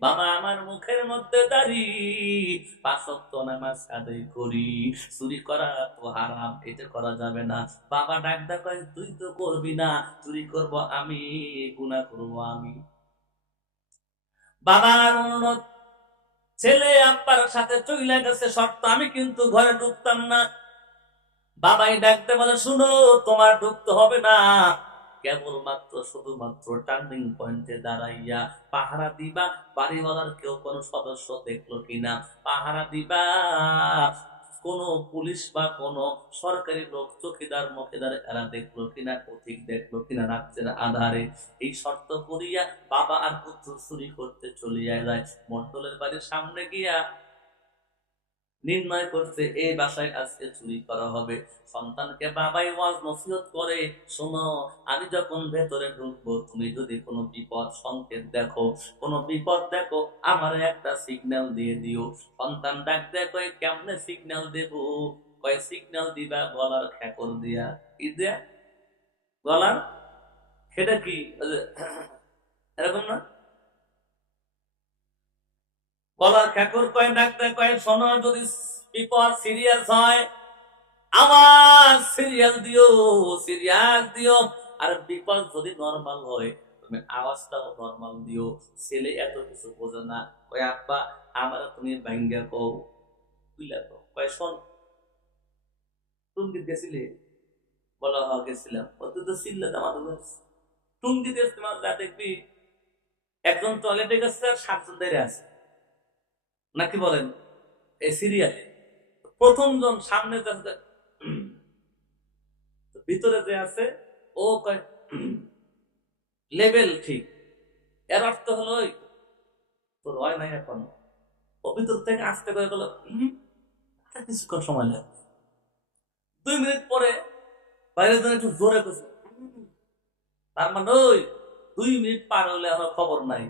বাবা আমার মুখের মধ্যে দাঁড়ি করি। চুরি করা তো হারাম, এটা করা যাবে না। বাবা তুই তো করবি না, চুরি করব আমি, গুনাহ করব আমি। বাবার ছেলে আব্বার সাথে চলে গেছে শর্ত, আমি কিন্তু ঘরে ঢুকতাম না। বাবাই ডাকতে বলে, শুনো, তোমার ঢুকতে হবে না। কেবলমাত্র শুধুমাত্র টার্নিং পয়েন্টে দাঁড়াইয়া পাহারা দিবা, বাড়িওয়ালার কেউ কোনো সদস্য দেখল কিনা? পাহারা দিবা, কোন পুলিশ বা কোন সরকারি লোক চকিদার মকেদার এরা দেখল কিনা অধিক দেখল কিনা রাত্রের আধারে? এই শর্ত করিয়া বাবা আর পুত্র চুরি করতে চলিয়া যায়। মন্ডলের বাড়ির সামনে গিয়া নির্ণয় করছে, এই বাসায় আজকে চুরি করা হবে। সন্তানকে বাবাই ওয়াজ নসিহত করে, শোনো, আমি যখন ভেতরে ঢুকবো, তুমি যদি কোনো বিপদ সংকেত দেখো, কোনো বিপদ দেখো, আমার একটা সিগন্যাল দিয়ে দিও। সন্তান ডাক কয়, কেমনে সিগন্যাল দেব? কয় সিগন্যাল দিবা গলার খেকর দিয়া। কি দেয়া? গলার? সেটা কি? এরকম না? গলার খেকর কয়, ডাক্তার কয়, শোনো, যদি বিপদ সিরিয়াস হয়, আমার সিরিয়াল দিও সিরিয়াস দিও। আর বিপদ যদি নর্মাল হয়, তুমি আওয়াজটাও নর্মাল দিও। ছেলে এত কিছু বোঝে না। আব্বা, আমার তুমি কও, বুঝলা কয়, শোন, টুঙ্গিত গেছিলে? বলা হওয়া গেছিলাম। তুই তো সিল্লা আমার টুঙ্গিতে তোমার, যা দেখবি। একজন টয়লেটে গেছে, আর সাতজন ধরে আছে। নাকি বলেন? এই সিরিয়ালে প্রথম জন সামনে ভিতরে যে আছে, ও লেভেল ঠিক। এর অর্থ হলো তোর হয় নাই এখন। ও ভিতর থেকে আসতে করে কিছুক্ষণ সময় লাগবে। দুই মিনিট পরে জন্য একটু জোরে তার মানে ওই দুই মিনিট পার হলে আমার খবর নাই।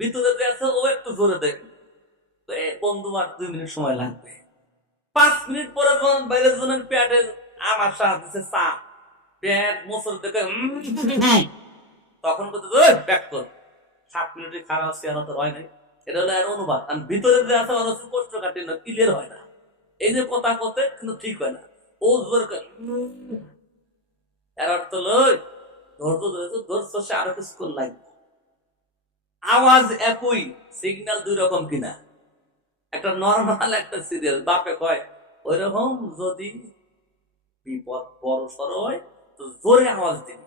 ভিতরে যে আছে, ও একটু জোরে দেয় বন্ধু আর দুই মিনিট সময় লাগবে। পাঁচ মিনিট পরে যখন বাইরের জনের দিচ্ছে চা পেট মোসর দেখে তখন বলতে ব্যাক কর। সাত মিনিটে খারাপ আর তো হয় নাই। এটা হলো এর অনুবাদ। আর ভিতরে যে আছে ওর হচ্ছে কষ্ট কাটে না ক্লিয়ার হয় না। এই যে কথা কথা কিন্তু ঠিক হয় না। ও জোর এর অর্থ লই ধৈর্য ধরেছে ধৈর্য সে আরও কিছুক্ষণ লাগবে। আওয়াজ একই সিগন্যাল দুই রকম কিনা। একটা নর্মাল একটা সিরিয়াল বাপে কয় ওই রকম যদি বিপদ বড় সড় হয়, তো জোরে আওয়াজ দিন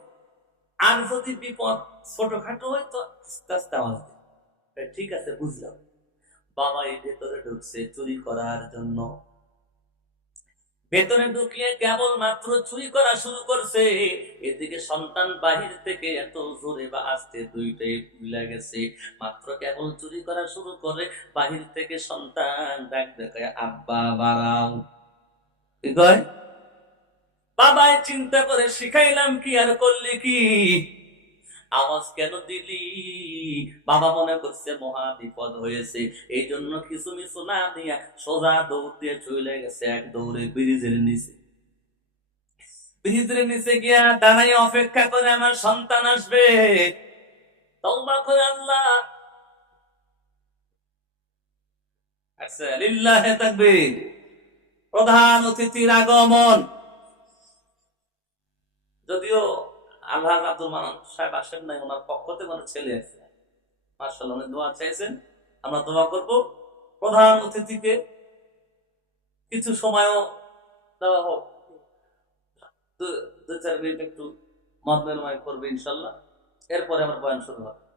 আর যদি বিপদ ছোটখাটো হয়, তো আস্তে আস্তে আওয়াজ দিন ঠিক আছে, বুঝলাম। বাবা এই ভেতরে ঢুকছে, চুরি করার জন্য। ভেতরে ঢুকিয়ে কেবল মাত্র চুরি করা শুরু করছে। এদিকে সন্তান বাহির থেকে এত জোরে বা আস্তে দুইটাই ভুলে গেছে। মাত্র কেবল চুরি করা শুরু করে, বাহির থেকে সন্তান ডাক দেখায়, আব্বা, বাড়াও। কি কয়? বাবাই চিন্তা করে শিখাইলাম কি আর করলি কি? আওয়াজ কেন দিলি? বাবা মনে করছে, মহা বিপদ হয়েছে। এই জন্য কিছু মিছু না দিয়া সোজা দৌড় দিয়ে চলে গেছে এক দৌড়ে ব্রিজের নিচে। ব্রিজের নিচে গিয়া দাঁড়াই অপেক্ষা করে আমার সন্তান আসবে। তওবা করে আল্লাহ। আচ্ছা প্রধান অতিথির আগমন। যদিও আল্লাহ আব্দুল মানান সাহেব আসেন নাই, ওনার পক্ষ থেকে ওনার ছেলে আছে। মার্শাল্লাহ উনি দোয়া চাইছেন। আমরা দোয়া করব। প্রধান অতিথিকে কিছু সময়ও দেওয়া হোক। দু- চার মিনিট একটু মত বিনিময় করবে ইনশাল্লাহ এরপরে আমার বয়ান শুরু হবে।